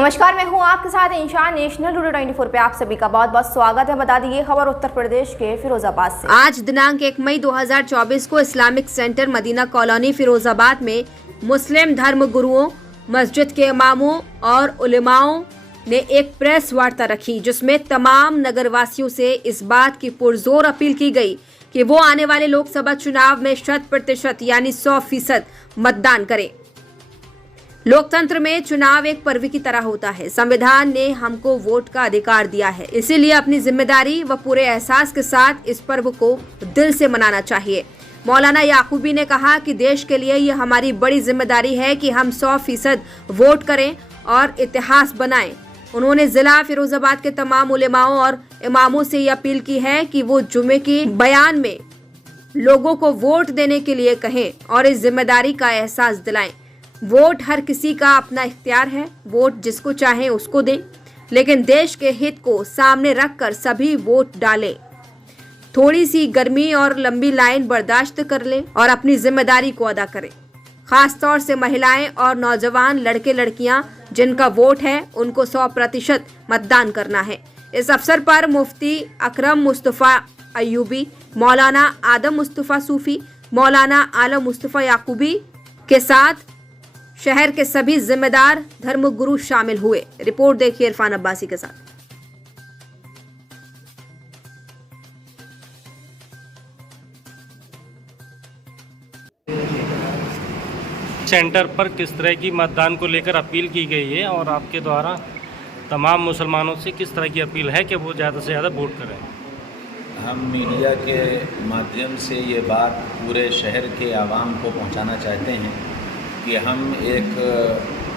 नमस्कार, मैं हूं आपके साथ इंशान। नेशनल टुडे 24 पे आप सभी का बहुत बहुत स्वागत है। बता दी ये खबर उत्तर प्रदेश के फिरोजाबाद से। आज दिनांक 1 मई 2024 को Islamic centre Madina colony Firozabad में मुस्लिम धर्म गुरुओं, मस्जिद के इमामों और उलेमाओं ने एक प्रेस वार्ता रखी, जिसमें तमाम नगरवासियों से इस बात की पुरजोर अपील की गई कि वो आने वाले लोकसभा चुनाव में 100% यानी 100% मतदान करें। लोकतंत्र में चुनाव एक पर्व की तरह होता है। संविधान ने हमको वोट का अधिकार दिया है, इसीलिए अपनी जिम्मेदारी व पूरे एहसास के साथ इस पर्व को दिल से मनाना चाहिए। मौलाना याकूबी ने कहा कि देश के लिए ये हमारी बड़ी जिम्मेदारी है कि हम 100% वोट करें और इतिहास बनाएं। उन्होंने जिला फिरोजाबाद के तमाम उलेमाओं और इमामों से ये अपील की है कि वो जुमे के बयान में लोगों को वोट देने के लिए कहें और इस जिम्मेदारी का एहसास दिलाएं। वोट हर किसी का अपना इख्तियार है, वोट जिसको चाहे उसको दें, लेकिन देश के हित को सामने रखकर सभी वोट डालें। थोड़ी सी गर्मी और लंबी लाइन बर्दाश्त कर लें और अपनी जिम्मेदारी को अदा करें। खास तौर से महिलाएं और नौजवान लड़के लड़कियां जिनका वोट है, उनको 100% मतदान करना है। इस अवसर पर मुफ्ती अकरम मुस्तफ़ा अयूबी, मौलाना आदम मुस्तफ़ा सूफी, मौलाना आलम मुस्तफ़ा याकूबी के साथ शहर के सभी जिम्मेदार धर्मगुरु शामिल हुए। रिपोर्ट देखिए इरफान अब्बासी के साथ। सेंटर पर किस तरह की मतदान को लेकर अपील की गई है और आपके द्वारा तमाम मुसलमानों से किस तरह की अपील है कि वो ज़्यादा से ज़्यादा वोट करें? हम मीडिया के माध्यम से ये बात पूरे शहर के आवाम को पहुंचाना चाहते हैं कि हम एक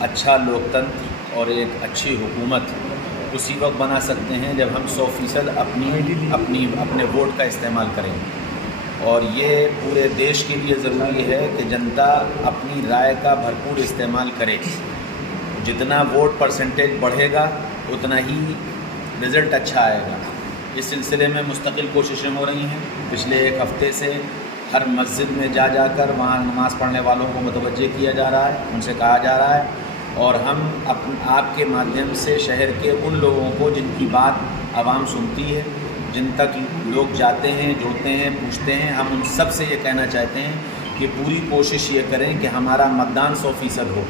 अच्छा लोकतंत्र और एक अच्छी हुकूमत उसी वक्त बना सकते हैं जब हम 100% अपने वोट का इस्तेमाल करेंगे। और ये पूरे देश के लिए ज़रूरी है कि जनता अपनी राय का भरपूर इस्तेमाल करे। जितना वोट परसेंटेज बढ़ेगा उतना ही रिज़ल्ट अच्छा आएगा। इस सिलसिले में मुस्तकिल कोशिशें हो रही हैं। पिछले एक हफ़्ते से हर मस्जिद में जाकर वहाँ नमाज़ पढ़ने वालों को मुतवज्जे किया जा रहा है, उनसे कहा जा रहा है। और हम आपके माध्यम से शहर के उन लोगों को जिनकी बात आवाम सुनती है, जिन तक लोग जाते हैं, जुड़ते हैं, पूछते हैं, हम उन सब से ये कहना चाहते हैं कि पूरी कोशिश ये करें कि हमारा मतदान 100% हो।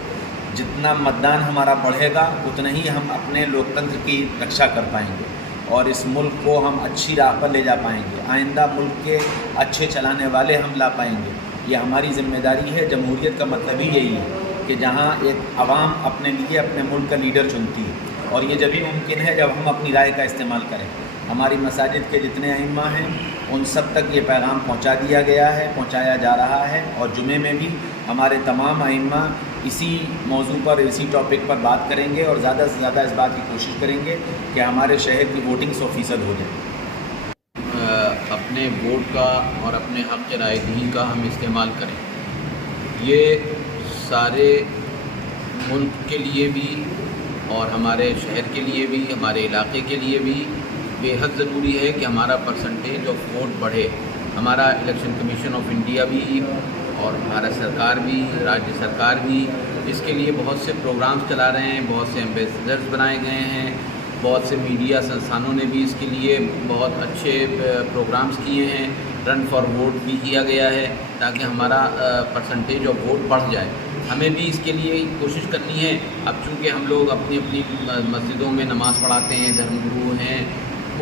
जितना मतदान हमारा बढ़ेगा उतना ही हम अपने लोकतंत्र की रक्षा कर पाएंगे और इस मुल्क को हम अच्छी राह पर ले जा पाएंगे। आइंदा मुल्क के अच्छे चलाने वाले हम ला पाएंगे। ये हमारी जिम्मेदारी है। जमहूरियत का मतलब ही यही है कि जहाँ एक आवाम अपने लिए अपने मुल्क का लीडर चुनती है, और ये जब भी मुमकिन है जब हम अपनी राय का इस्तेमाल करें। हमारी मसाजिद के जितने अइम्मा हैं उन सब तक ये पैगाम पहुँचा दिया गया है, पहुँचाया जा रहा है। और जुमे में भी हमारे तमाम अइम्मा इसी मौजू पर, इसी टॉपिक पर बात करेंगे और ज़्यादा से ज़्यादा इस बात की कोशिश करेंगे कि हमारे शहर की वोटिंग 100% हो जाए। अपने वोट का और अपने हक़ के रायदही का हम इस्तेमाल करें। ये सारे मुल्क के लिए भी और हमारे शहर के लिए भी, हमारे इलाके के लिए भी बेहद ज़रूरी है कि हमारा परसेंटेज ऑफ वोट बढ़े। हमारा इलेक्शन कमीशन ऑफ इंडिया भी और भारत सरकार भी, राज्य सरकार भी इसके लिए बहुत से प्रोग्राम्स चला रहे हैं, बहुत से एम्बेसडर्स बनाए गए हैं, बहुत से मीडिया संस्थानों ने भी इसके लिए बहुत अच्छे प्रोग्राम्स किए हैं। रन फॉर वोट भी किया गया है ताकि हमारा परसेंटेज ऑफ वोट बढ़ जाए। हमें भी इसके लिए कोशिश करनी है। अब चूँकि हम लोग अपनी अपनी मस्जिदों में नमाज़ पढ़ाते हैं, धर्मगुरु हैं,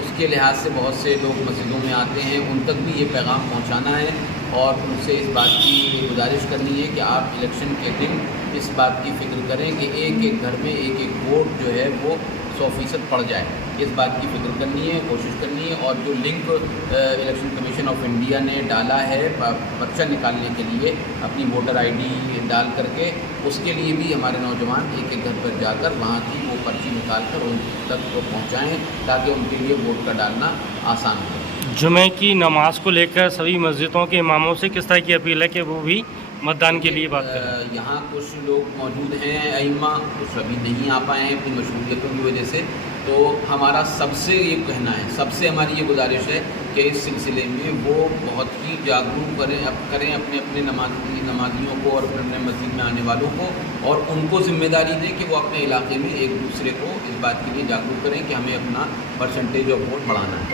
उसके लिहाज से बहुत से लोग मस्जिदों में आते हैं, उन तक भी ये पैगाम पहुंचाना है और उनसे इस बात की गुजारिश करनी है कि आप इलेक्शन के दिन इस बात की फ़िक्र करें कि एक एक घर में एक एक वोट जो है वो 100% पड़ जाए। इस बात की फ़िक्र करनी है, कोशिश करनी है। और जो link election commission of India ने डाला है पर्चा निकालने के लिए अपनी वोटर आईडी डाल करके, उसके लिए भी हमारे नौजवान एक एक घर पर जाकर वहाँ की वो पर्ची निकाल कर उन तक वो पहुँचाएँ ताकि उनके लिए वोट का डालना आसान हो। जुमे की नमाज को लेकर सभी मस्जिदों के इमामों से किस तरह की अपील है कि वो भी मतदान के लिए बात करें? यहाँ कुछ लोग मौजूद हैं अइम्मा, कुछ अभी नहीं आ पाए हैं अपनी मशगूलियतों की वजह से। तो हमारा सबसे ये कहना है, सबसे हमारी ये गुजारिश है कि इस सिलसिले में वो बहुत ही जागरूक करें अपने अपने नमाजियों को और अपने मस्जिद में आने वालों को, और उनको जिम्मेदारी दें कि वो अपने इलाके में एक दूसरे को इस बात के लिए जागरूक करें कि हमें अपना परसेंटेज ऑफ वोट बढ़ाना है।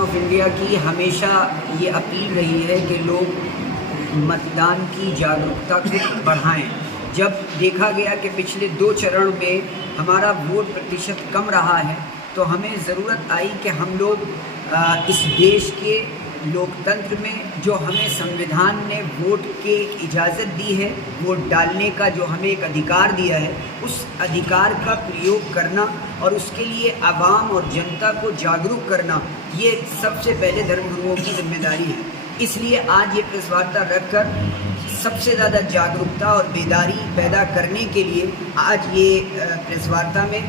ऑफ इंडिया की हमेशा ये अपील रही है कि लोग मतदान की जागरूकता को बढ़ाएं। जब देखा गया कि पिछले 2 चरण में हमारा वोट प्रतिशत कम रहा है, तो हमें ज़रूरत आई कि हम लोग इस देश के लोकतंत्र में जो हमें संविधान ने वोट के इजाज़त दी है, वोट डालने का जो हमें एक अधिकार दिया है, उस अधिकार का प्रयोग करना और उसके लिए आवाम और जनता को जागरूक करना, ये सबसे पहले धर्मगुरुओं की जिम्मेदारी है। इसलिए आज ये प्रेस वार्ता रखकर सबसे ज़्यादा जागरूकता और बेदारी पैदा करने के लिए आज ये प्रेस वार्ता में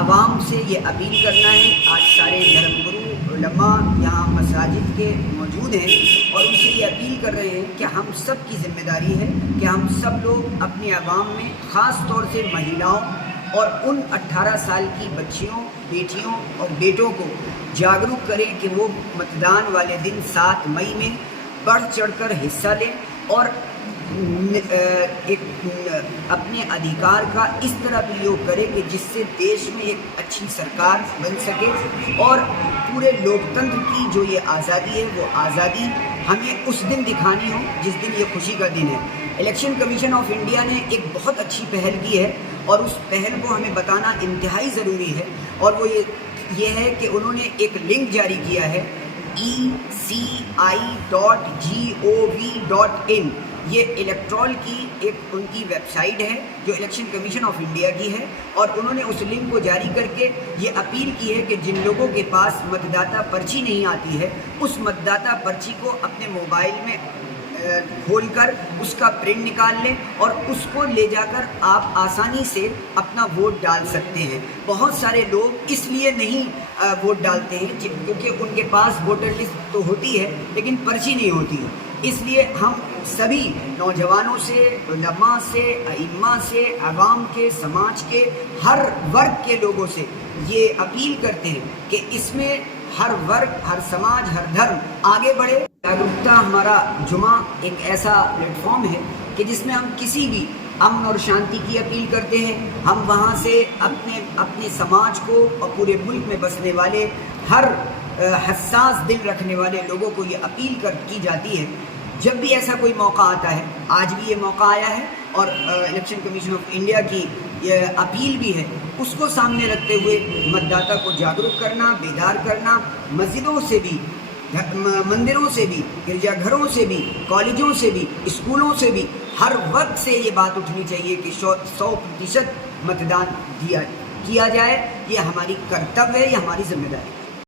आवाम से ये अपील करना है। आज सारे धर्मगुरु उलमा यहाँ मसाजिद के मौजूद हैं और उनसे ये अपील कर रहे हैं कि हम सब की जिम्मेदारी है कि हम सब लोग अपने आवाम में, ख़ास तौर से महिलाओं और उन 18 साल की बच्चियों, बेटियों और बेटों को जागरूक करें कि वो मतदान वाले दिन 7 मई में बढ़ चढ़कर हिस्सा लें और अपने अधिकार का इस तरह प्रयोग करें कि जिससे देश में एक अच्छी सरकार बन सके और पूरे लोकतंत्र की जो ये आज़ादी है, वो आज़ादी हमें उस दिन दिखानी हो जिस दिन ये खुशी का दिन है। इलेक्शन कमीशन ऑफ इंडिया ने एक बहुत अच्छी पहल की है और उस पहल को हमें बताना इंतहाई ज़रूरी है, और वो ये है कि उन्होंने एक लिंक जारी किया है eci.gov.in। ये इलेक्ट्रॉल की एक उनकी वेबसाइट है जो इलेक्शन कमीशन ऑफ इंडिया की है, और उन्होंने उस लिंक को जारी करके ये अपील की है कि जिन लोगों के पास मतदाता पर्ची नहीं आती है, उस मतदाता पर्ची को अपने मोबाइल में खोलकर उसका प्रिंट निकाल लें और उसको ले जाकर आप आसानी से अपना वोट डाल सकते हैं। बहुत सारे लोग इसलिए नहीं वोट डालते हैं क्योंकि उनके पास वोटर लिस्ट तो होती है लेकिन पर्ची नहीं होती है। इसलिए हम सभी नौजवानों से, उलमा से, अइम्मा से, आवाम के, समाज के हर वर्ग के लोगों से ये अपील करते हैं कि इसमें हर वर्ग, हर समाज, हर धर्म आगे बढ़े। जागरूकता हमारा जुमा एक ऐसा प्लेटफॉर्म है कि जिसमें हम किसी भी अमन और शांति की अपील करते हैं। हम वहाँ से अपने समाज को और पूरे मुल्क में बसने वाले हर हसास दिल रखने वाले लोगों को ये अपील की जाती है। जब भी ऐसा कोई मौका आता है, आज भी ये मौका आया है और इलेक्शन कमीशन ऑफ इंडिया की ये अपील भी है, उसको सामने रखते हुए मतदाता को जागरूक करना, बेदार करना, मस्जिदों से भी, मंदिरों से भी, गिरजाघरों से भी, कॉलेजों से भी, स्कूलों से भी हर वक्त से ये बात उठनी चाहिए कि 100% मतदान किया जाए। ये हमारी कर्तव्य है, ये हमारी जिम्मेदारी है।